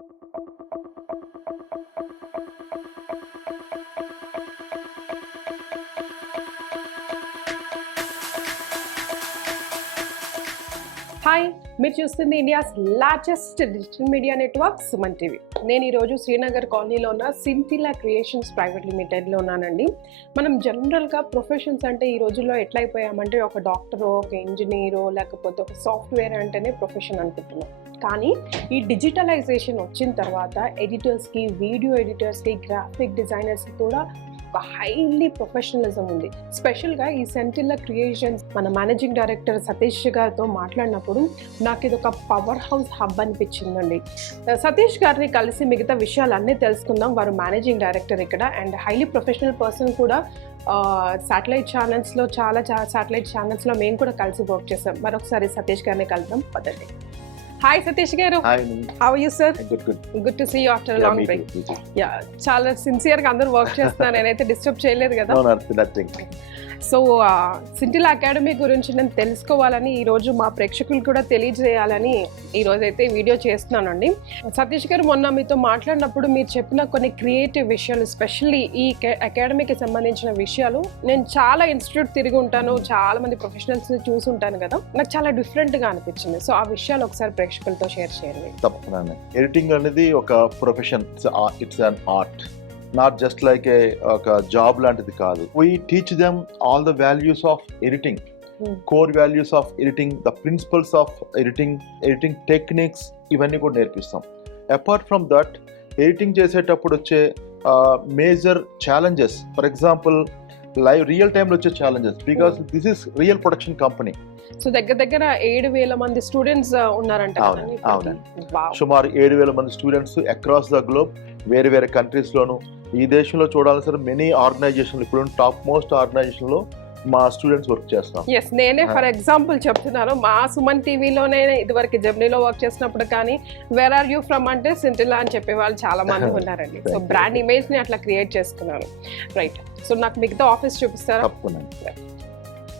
Hi, మీరు చూస్తుంది India's largest digital media network Suman TV. నేను ఈరోజు శ్రీనగర్ కాలనీలో ఉన్న సింటిల్లా క్రియేషన్స్ ప్రైవేట్ లిమిటెడ్లో ఉన్నానండి. మనం జనరల్గా ప్రొఫెషన్స్ అంటే ఈ రోజుల్లో ఎట్లా అయిపోయామంటే ఒక డాక్టరో, ఒక ఇంజనీరో, లేకపోతే ఒక సాఫ్ట్వేర్ అంటేనే ప్రొఫెషన్ అనుకుంటున్నాం. కానీ ఈ డిజిటలైజేషన్ వచ్చిన తర్వాత ఎడిటర్స్కి, వీడియో ఎడిటర్స్కి, గ్రాఫిక్ డిజైనర్స్కి కూడా ఒక హైలీ ప్రొఫెషనలిజం ఉంది. స్పెషల్గా ఈ సెంటిల్లా క్రియేషన్స్ మన మేనేజింగ్ డైరెక్టర్ సతీష్ గారితో మాట్లాడినప్పుడు నాకు ఇది ఒక పవర్ హౌస్ హబ్ అనిపించిందండి. సతీష్ గారిని కలిసి మిగతా విషయాలన్నీ తెలుసుకుందాం. వారు మేనేజింగ్ డైరెక్టర్ ఇక్కడ అండ్ హైలీ ప్రొఫెషనల్ పర్సన్ కూడా. శాటిలైట్ ఛానల్స్లో చాలా శాటిలైట్ ఛానల్స్లో మేము కూడా కలిసి వర్క్ చేస్తాం. మరొకసారి సతీష్ గారిని కలుద్దాం పదండి. హాయ్ సతీష్ గారు, how are you sir? Good to see you after a long break. Yeah, చాలా సిన్సియర్గా అందరూ వర్క్ చేస్తున్నారు. నేనైతే డిస్టర్బ్ చేయలేదు కదా. సో సింటిల్లా అకాడమీ గురించి నేను తెలుసుకోవాలని, ఈరోజు మా ప్రేక్షకులు కూడా తెలియజేయాలని ఈరోజైతే వీడియో చేస్తున్నానండి. సతీష్ గారు, మొన్న మీతో మాట్లాడినప్పుడు మీరు చెప్పిన కొన్ని క్రియేటివ్ విషయాలు, స్పెషల్లీ ఈ అకాడమీకి సంబంధించిన విషయాలు, నేను చాలా ఇన్స్టిట్యూట్ తిరిగి ఉంటాను, చాలా మంది ప్రొఫెషనల్స్ని చూసి ఉంటాను కదా, నాకు చాలా డిఫరెంట్గా అనిపించింది. సో ఆ విషయాలు ఒకసారి ప్రేక్షకులతో షేర్ చేయండి. తప్పకుండా. ఎడిటింగ్ అనేది ఒక profession, it's an art, not just like ఒక జాబ్ లాంటిది కాదు. We teach them all the values of editing, core values of editing, the principles of editing techniques, ఇవన్నీ కూడా నేర్పిస్తాం. అపార్ట్ ఫ్రమ్ దట్, ఎడిటింగ్ చేసేటప్పుడు వచ్చే major challenges, for example live real టైంలో వచ్చే challenges, because this is real production company. So దగ్గర 7,000 మంది students ఉన్నారంట. సుమారు 7,000 మంది స్టూడెంట్స్ అక్రాస్ ద గ్లోబ్, వేరే వేరే కంట్రీస్ లోను. ఈ దేశంలో చూడాల్సిన మెనీ ఆర్గనైజేషన్లు, ఇప్పుడు టాప్ మోస్ట్ ఆర్గనైజేషన్ లో మా స్టూడెంట్స్ వర్క్ చేస్తాం. నేనే ఫర్ ఎగ్జాంపుల్ చెప్తున్నాను, మా సుమన్ టీవీలోనే ఇదివరకు జర్నీలో వర్క్ చేసినప్పుడు కానీ వేర్ ఆర్ యూ ఫ్రమ్ అంటే సింటిల్లా అని చెప్పే వాళ్ళు చాలా మంది ఉన్నారండి. సో బ్రాండ్ ఇమేజ్ ని అట్లా క్రియేట్ చేసుకున్నారు. రైట్. సో నాకు మిగతా ఆఫీస్ చూపిస్తారా? తప్పకుండా.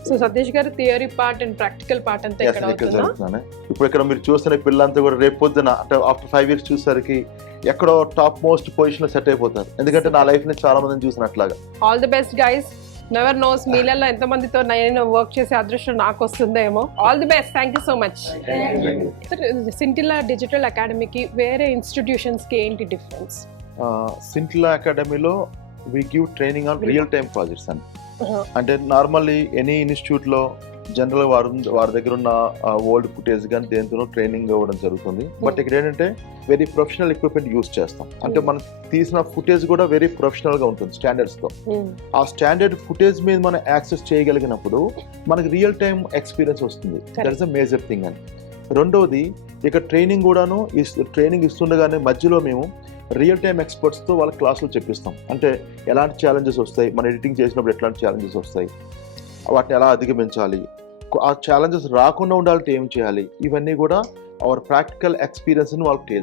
సో సతీష్ గారు, theory part and practical part అంతా ఇక్కడ అవుతుందా? ఇప్పుడు ఇక్కడ మీరు చూస్తున్న పిల్లలంతా కూడా రేపు పొద్దున అంటే ఆఫ్టర్ 5 years చూసేసరికి ఎక్కడో టాప్ మోస్ట్ పొజిషన్ లో సెట్ అయిపోతారు. ఎందుకంటే నా లైఫ్ ని చాలా మందిని చూసినట్లాగా. All the best guys. Never knows, మీలలో ఎంతమందితో నేను వర్క్ చేసే అదృష్టం నాకు వస్తుందేమో. All the best. Thank you so much. Scintilla digital అకాడమీకి వేరే ఇన్స్టిట్యూషన్స్ కి ఏంటి డిఫరెన్స్? సింటిల్లా అకాడమీలో we give training on real time projects అని. అంటే నార్మల్లీ ఎనీ ఇన్స్టిట్యూట్ లో జనరల్ వారి దగ్గర ఉన్న ఓల్డ్ ఫుటేజ్ కానీ దేంతో ట్రైనింగ్ ఇవ్వడం జరుగుతుంది. బట్ ఇక్కడ ఏంటంటే వెరీ ప్రొఫెషనల్ ఎక్విప్మెంట్ యూజ్ చేస్తాం. అంటే మనం తీసిన ఫుటేజ్ కూడా వెరీ ప్రొఫెషనల్ గా ఉంటుంది స్టాండర్డ్స్ తో. ఆ స్టాండర్డ్ ఫుటేజ్ మీద మనం యాక్సెస్ చేయగలిగినప్పుడు మనకి రియల్ టైమ్ ఎక్స్పీరియన్స్ వస్తుంది. That is a major thing అని. రెండవది, ఇక ట్రైనింగ్ కూడాను ట్రైనింగ్ ఇస్తుండగానే మధ్యలో మేము రియల్ టైమ్ ఎక్స్పర్ట్స్తో వాళ్ళ క్లాసులు చెప్పిస్తాం. అంటే ఎలాంటి ఛాలెంజెస్ వస్తాయి, మన ఎడిటింగ్ చేసినప్పుడు ఎట్లాంటి ఛాలెంజెస్ వస్తాయి, వాటిని ఎలా అధిగమించాలి, ఆ ఛాలెంజెస్ రాకుండా ఉండాలంటే ఏం చేయాలి, ఇవన్నీ కూడా అవర్ ప్రాక్టికల్ ఎక్స్పీరియన్స్ని వాళ్ళకి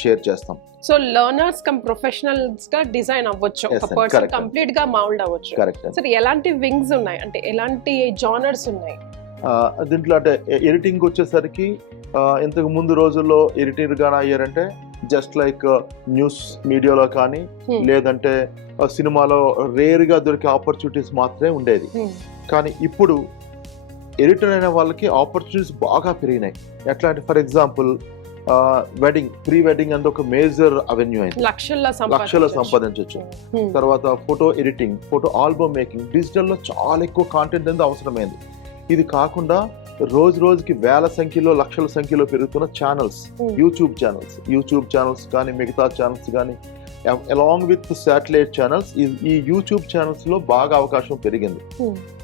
షేర్ చేస్తాం. సో లెర్నర్స్ కమ్ ప్రొఫెషనల్స్ గా డిజైన్ అవ్వచ్చు, ఒక పర్సన్ కంప్లీట్ గా మౌల్డ్ అవ్వచ్చు. కరెక్ట్. సో ఎలాంటి వింగ్స్ ఉన్నాయి, అంటే ఎలాంటి జానర్స్ ఉన్నాయి దీంట్లో? అంటే ఎడిటింగ్ వచ్చేసరికి ఇంతకు ముందు రోజుల్లో ఎడిటర్ గానే అయ్యారంటే జస్ట్ లైక్ న్యూస్ మీడియాలో కానీ లేదంటే సినిమాలో రేర్ గా దొరికే ఆపర్చునిటీస్ మాత్రమే ఉండేది. కానీ ఇప్పుడు ఎడిటర్ అయిన వాళ్ళకి ఆపర్చునిటీస్ బాగా పెరిగినాయి. ఎట్లా అంటే for example wedding, pre wedding అనేది ఒక మేజర్ అవెన్యూ అయింది, లక్షల్లో సంపాదించవచ్చు. తర్వాత photo editing, photo album making, డిజిటల్లో చాలా ఎక్కువ కాంటెంట్ అనేది అవసరమైంది. ఇది కాకుండా రోజు రోజుకి వేల సంఖ్యలో, లక్షల సంఖ్యలో పెరుగుతున్న ఛానల్స్, యూట్యూబ్ ఛానల్స్ కానీ మిగతా ఛానల్స్ కానీ అలాంగ్ విత్ శాటిలైట్ ఛానల్స్, ఈ యూట్యూబ్ ఛానల్స్ లో బాగా అవకాశం పెరిగింది.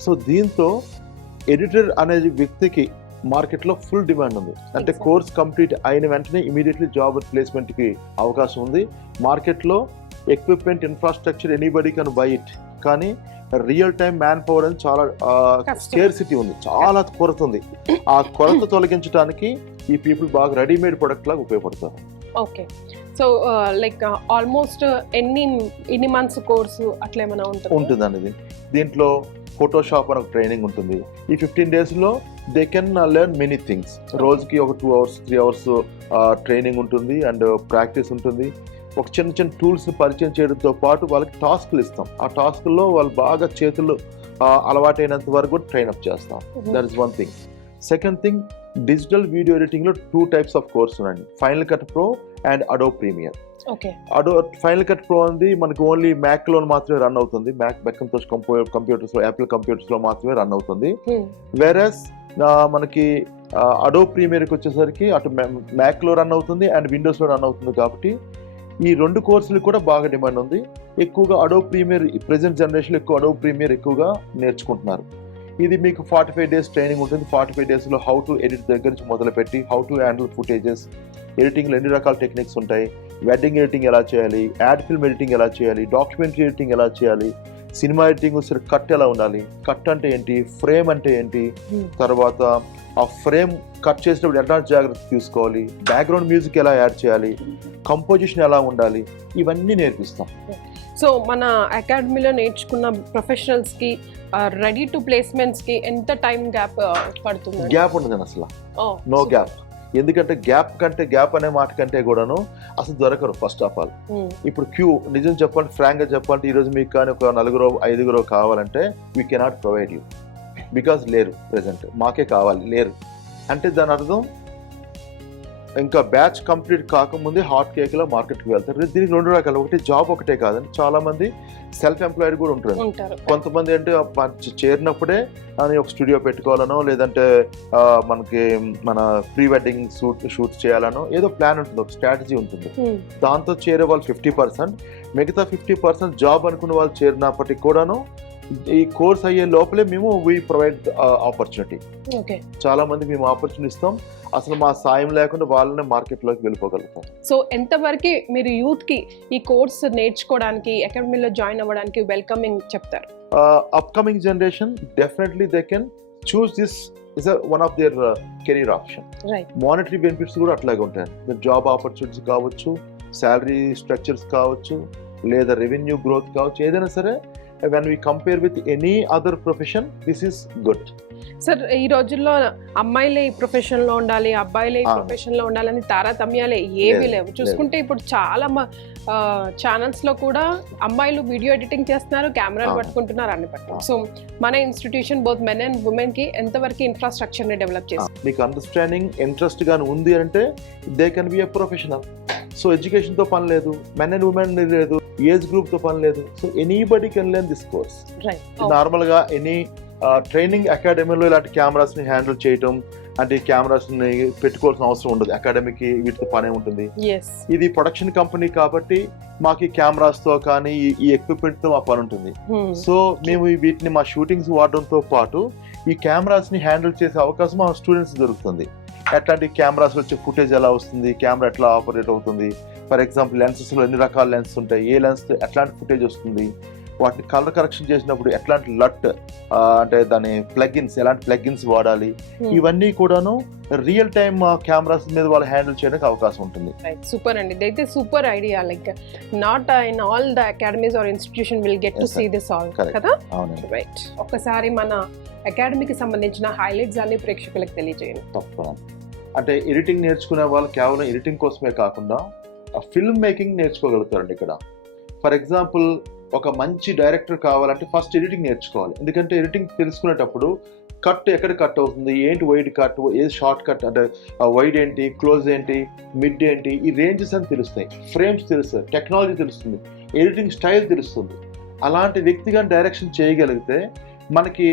సో దీంతో ఎడిటర్ అనే వ్యక్తికి మార్కెట్ లో ఫుల్ డిమాండ్ ఉంది. అంటే కోర్స్ కంప్లీట్ అయిన వెంటనే ఇమీడియట్లీ జాబ్ ప్లేస్మెంట్ కి అవకాశం ఉంది. మార్కెట్ లో equipment, infrastructure, anybody can buy it. కానీ రియల్ టైం మ్యాన్ పవర్ అని చాలా స్కేర్సిటీ ఉంది, చాలా కొరత ఉంది. ఆ కొరత తొలగించడానికి ఈ పీపుల్ బాగా రెడీమేడ్ ప్రొడక్ట్ లాగా ఉపయోగపడతారు. ఓకే. సో లైక్ ఆల్మోస్ట్ ఎన్ని మంత్స్ కోర్సు అట్లా ఏమైనా ఉంటుందండి? దీంట్లో ఫోటోషాప్ అని ఒక ట్రైనింగ్ ఉంటుంది. ఈ 15 days లో they can learn many things. రోజుకి ఒక 2 hours 3 hours ట్రైనింగ్ ఉంటుంది అండ్ ప్రాక్టీస్ ఉంటుంది. ఒక చిన్న చిన్న టూల్స్ని పరిచయం చేయడంతో పాటు వాళ్ళకి టాస్క్లు ఇస్తాం. ఆ టాస్క్లో వాళ్ళు బాగా చేతులు అలవాటైనంత వరకు కూడా ట్రైన్అప్ చేస్తాం. That is one thing. Second thing, digital video ఎడిటింగ్లో 2 types ఆఫ్ కోర్స్ ఉన్నాయండి, final cut pro and Adobe premiere. Final cut pro అనేది మనకు ఓన్లీ మ్యాక్లో మాత్రమే రన్ అవుతుంది, మ్యాకింతోష్ కంప్యూటర్స్లో, యాపిల్ కంప్యూటర్స్లో మాత్రమే రన్ అవుతుంది. వేరస్ మనకి అడోబ్ ప్రీమియర్కి వచ్చేసరికి అటు మ్యాక్లో రన్ అవుతుంది అండ్ విండోస్లో రన్ అవుతుంది. కాబట్టి ఈ 2 కోర్సులు కూడా బాగా డిమాండ్ ఉంది. ఎక్కువగా అడోబ్ ప్రీమియర్ ప్రెజెంట్ జనరేషన్లో ఎక్కువ అడోబ్ ప్రీమియర్ ఎక్కువగా నేర్చుకుంటున్నారు. ఇది మీకు 45 days ట్రైనింగ్ ఉంటుంది. 45 daysలో హౌ టు ఎడిట్ దగ్గర నుంచి మొదలుపెట్టి హౌ టు హ్యాండిల్ ఫుటేజెస్, ఎడిటింగ్లో ఎన్ని రకాల టెక్నిక్స్ ఉంటాయి, వెడ్డింగ్ ఎడిటింగ్ ఎలా చేయాలి, యాడ్ ఫిల్మ్ ఎడిటింగ్ ఎలా చేయాలి, డాక్యుమెంటరీ ఎడిటింగ్ ఎలా చేయాలి, సినిమా ఎడిటింగ్ వచ్చి కట్ ఎలా ఉండాలి, కట్ అంటే ఏంటి, ఫ్రేమ్ అంటే ఏంటి, తర్వాత ఆ ఫ్రేమ్ కట్ చేసినప్పుడు ఎలాంటి జాగ్రత్త తీసుకోవాలి, బ్యాక్గ్రౌండ్ మ్యూజిక్ ఎలా యాడ్ చేయాలి, కంపోజిషన్ ఎలా ఉండాలి, ఇవన్నీ నేర్పిస్తాం. సో మన అకాడమీలో నేర్చుకున్న ప్రొఫెషనల్స్కి రెడీ టు ప్లేస్మెంట్స్కి ఎంత టైం గ్యాప్ పడుతుంది? గ్యాప్ ఉండదు అసలు, నో గ్యాప్. ఎందుకంటే గ్యాప్ అనే మాట కంటే కూడాను అసలు దొరకరు ఫస్ట్ ఆఫ్ ఆల్. ఇప్పుడు నిజం చెప్పండి, ఫ్రాంక్ గా చెప్పండి, ఈరోజు మీకు కానీ ఒక 4-5 కావాలంటే we cannot provide you, because లేరు ప్రెసెంట్, మాకే కావాలి, లేరు అంటే దాని అర్థం ఇంకా బ్యాచ్ కంప్లీట్ కాకముందే హాట్ కేక్లో మార్కెట్కి వెళ్తారు. దీనికి 2 రకాలు, ఒకటి జాబ్ ఒకటే కాదండి, చాలా మంది సెల్ఫ్ ఎంప్లాయిడ్ కూడా ఉంటారు. కొంతమంది అంటే చేరినప్పుడే ఒక స్టూడియో పెట్టుకోవాలనో, లేదంటే మనకి మన ప్రీ వెడ్డింగ్ షూట్స్ చేయాలనో ఏదో ప్లాన్ ఉంటుంది, ఒక స్ట్రాటజీ ఉంటుంది. దాంతో చేరే వాళ్ళు 50%, మిగతా 50% జాబ్ అనుకున్న వాళ్ళు చేరినప్పటికీ కూడాను ఈ కోర్స్ అయ్యే లోపలే మేము వీ ప్రొవైడ్ ఆపర్చునిటీ. చాలా మంది మేము ఆపర్చునిటీ ఇస్తాం, అసలు మా సాయం లేకుండా వాళ్ళనే మార్కెట్లోకి వెళ్ళిపోగలుగుతాం. సో ఎంతవరకు మీరు యూత్కి ఈ కోర్స్ నేర్చుకోవడానికి, అకాడమీలో జాయిన్ అవ్వడానికి వెల్కమింగ్ చెప్తారు? Upcoming generation definitely they can choose this is one of their career option. Monetary benefits కూడా అట్లాగే ఉంటాయి, జాబ్ ఆపర్చునిటీస్ కావచ్చు, శాలరీ స్ట్రక్చర్స్ కావచ్చు, లేదా రెవెన్యూ గ్రోత్ కావచ్చు, ఏదైనా సరే when we compare with any other profession, this is good. Sir, ఈ రోజుల్లో అమ్మాయిలే ఈ ప్రొఫెషన్లో ఉండాలి, అబ్బాయిలే ఈ ప్రొఫెషన్లో ఉండాలని తారతమ్యాలే ఏమీ లేవు. చూసుకుంటే ఇప్పుడు చాలా ఛానల్స్లో కూడా అమ్మాయిలు వీడియో ఎడిటింగ్ చేస్తున్నారు, కెమెరాలు పట్టుకుంటున్నారు, అన్ని పట్టుకుంటారు. సో మన ఇన్స్టిట్యూషన్ బోత్ మెన్ అండ్ ఉమెన్కి ఎంతవరకు ఇన్ఫ్రాస్ట్రక్చర్ని డెవలప్ చేస్తుంది? మీకు అండర్స్టాండింగ్ ఇంట్రెస్ట్ గాని ఉంది అంటే they can be a professional. So ఎడ్యుకేషన్తో పని లేదు, మెన్ అండ్ ఉమెన్ లేదు, ఏజ్ గ్రూప్తో పని లేదు. So anybody can learn this course. నార్మల్గా ఎనీ ట్రైనింగ్ అకాడమీలో ఇలాంటి కెమెరాస్ని హ్యాండిల్ చేయటం అంటే కెమెరాస్ని పెట్టుకోవాల్సిన అవసరం ఉండదు, అకాడమీకి వీటితో పనే ఉంటుంది. ఇది ప్రొడక్షన్ కంపెనీ కాబట్టి మాకు ఈ కెమెరాస్తో కానీ ఈ ఎక్విప్మెంట్తో మా పని ఉంటుంది. సో మేము వీటిని మా షూటింగ్స్ వాడడంతో పాటు ఈ కెమెరాస్ని హ్యాండిల్ చేసే అవకాశం మా స్టూడెంట్స్ దొరుకుతుంది. ఎట్లాంటి కెమెరాస్ వచ్చే ఫుటేజ్ ఎలా వస్తుంది, కెమెరా ఎట్లా ఆపరేట్ అవుతుంది, ఫర్ ఎగ్జాంపుల్ లెన్సెస్లో ఎన్ని రకాల లెన్స్ ఉంటాయి, ఏ లెన్స్ ఎట్లాంటి ఫుటేజ్ వస్తుంది, వాటిని కలర్ కరెక్షన్ చేసినప్పుడు ఎట్లాంటి అంటే దాని ప్లగిన్స్, ఎలాంటి ప్లగిన్స్ వాడాలి, ఇవన్నీ కూడాను రియల్ టైమ్ కెమెరాస్ మీద వాళ్ళు హ్యాండిల్ చేయడానికి అవకాశం ఉంటుంది. సూపర్ అండి, ఇదైతే super idea. Like not in all the academies or institution will get to see this all కదా. రైట్, ఒక్కసారి మన అకాడమీకి సంబంధించిన హైలైట్స్ అన్ని ప్రేక్షకులకు తెలియజేయండి. తప్పకుండా. అంటే ఎడిటింగ్ నేర్చుకునే వాళ్ళు కేవలం ఎడిటింగ్ కోసమే కాకుండా ఫిల్మ్ మేకింగ్ నేర్చుకోగలుగుతారండి ఇక్కడ. ఫర్ ఎగ్జాంపుల్ ఒక మంచి డైరెక్టర్ కావాలంటే ఫస్ట్ ఎడిటింగ్ నేర్చుకోవాలి. ఎందుకంటే ఎడిటింగ్ తెలుసుకునేటప్పుడు కట్ ఎక్కడ కట్ అవుతుంది, ఏంటి వైడ్ కట్, ఏది షార్ట్ కట్, అంటే వైడ్ ఏంటి, క్లోజ్ ఏంటి, మిడ్ ఏంటి, ఈ రేంజెస్ అని తెలుస్తాయి, ఫ్రేమ్స్ తెలుస్తాయి, టెక్నాలజీ తెలుస్తుంది, ఎడిటింగ్ స్టైల్ తెలుస్తుంది. అలాంటి వ్యక్తిగా డైరెక్షన్ చేయగలిగితే మనకి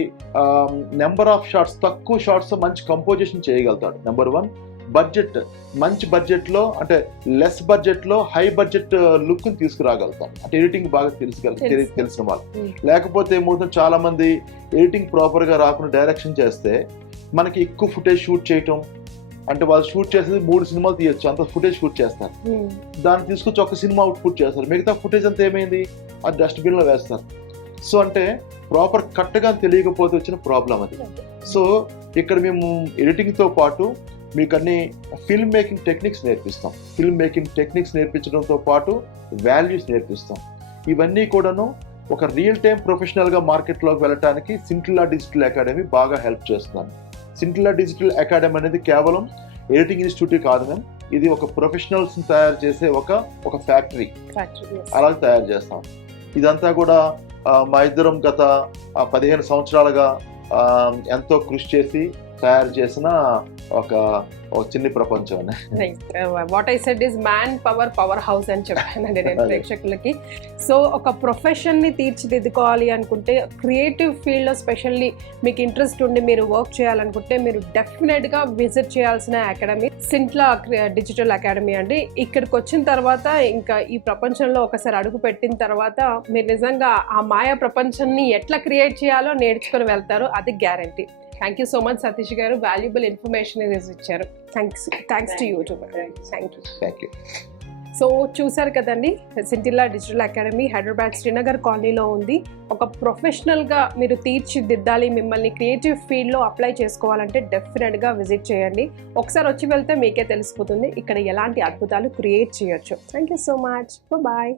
నెంబర్ ఆఫ్ షార్ట్స్, తక్కువ షార్ట్స్ మంచి కంపోజిషన్ చేయగలుగుతాడు. నెంబర్ 1. బడ్జెట్, మంచి బడ్జెట్లో అంటే లెస్ బడ్జెట్లో హై బడ్జెట్ లుక్ని తీసుకురాగలుగుతాం. అంటే ఎడిటింగ్ బాగా తెలిసిన వాళ్ళు. లేకపోతే ఏమవుతుంది, చాలా మంది ఎడిటింగ్ ప్రాపర్గా రాకుండా డైరెక్షన్ చేస్తే మనకి ఎక్కువ ఫుటేజ్ షూట్ చేయటం, అంటే వాళ్ళు షూట్ చేసేది 3 సినిమాలు తీయచ్చు, అంత ఫుటేజ్ షూట్ చేస్తారు, దాన్ని తీసుకొచ్చి ఒక సినిమా అవుట్పుట్ చేస్తారు, మిగతా ఫుటేజ్ అంతా ఏమైంది, అది డస్ట్బిన్లో వేస్తారు. సో అంటే ప్రాపర్ కట్గా తెలియకపోతే వచ్చిన ప్రాబ్లం అది. సో ఇక్కడ మేము ఎడిటింగ్తో పాటు మీకు అన్ని ఫిల్మ్ మేకింగ్ టెక్నిక్స్ నేర్పిస్తాం. ఫిల్మ్ మేకింగ్ టెక్నిక్స్ నేర్పించడంతో పాటు వాల్యూస్ నేర్పిస్తాం. ఇవన్నీ కూడాను ఒక రియల్ టైం ప్రొఫెషనల్గా మార్కెట్లోకి వెళ్ళడానికి సింటిల్లా డిజిటల్ అకాడమీ బాగా హెల్ప్ చేస్తున్నాను. సింటిల్లా డిజిటల్ అకాడమీ అనేది కేవలం ఎడిటింగ్ ఇన్స్టిట్యూట్ కాదు మ్యామ్, ఇది ఒక ప్రొఫెషనల్స్ తయారు చేసే ఒక ఫ్యాక్టరీ అలా తయారు చేస్తాం. ఇదంతా కూడా మా ఇద్దరం గత 15 సంవత్సరాలుగా ఎంతో కృషి చేసి తయారు చేసిన ఒక చిన్ని ప్రపంచం. What I said is man power house అని చెప్పానండి నేను ప్రేక్షకులకి. సో ఒక ప్రొఫెషన్ ని తీర్చిదిద్దుకోవాలి అనుకుంటే, క్రియేటివ్ ఫీల్డ్ లో స్పెషల్లీ మీకు ఇంట్రెస్ట్ ఉండి మీరు వర్క్ చేయాలనుకుంటే మీరు డెఫినెట్ గా విజిట్ చేయాల్సిన అకాడమీ సింట్లా డిజిటల్ అకాడమీ అండి. ఇక్కడికి వచ్చిన తర్వాత ఇంకా ఈ ప్రపంచంలో ఒకసారి అడుగు పెట్టిన తర్వాత మీరు నిజంగా ఆ మాయా ప్రపంచాన్ని ఎట్లా క్రియేట్ చేయాలో నేర్చుకుని వెళ్తారు, అది guarantee. Thank you so much Satish గారు, వాల్యుబుల్ ఇన్ఫర్మేషన్ ఇచ్చారు. Thanks to you two. Thank you. So చూసారు కదండి, Scintilla digital academy Hyderabad Srinagar కాలనీలో ఉంది. ఒక ప్రొఫెషనల్గా మీరు తీర్చిదిద్దాలి, మిమ్మల్ని క్రియేటివ్ ఫీల్డ్లో అప్లై చేసుకోవాలంటే డెఫినెట్గా విజిట్ చేయండి. ఒకసారి వచ్చి వెళ్తే మీకే తెలిసిపోతుంది ఇక్కడ ఎలాంటి అద్భుతాలు క్రియేట్ చేయొచ్చు. Thank you so much, bye.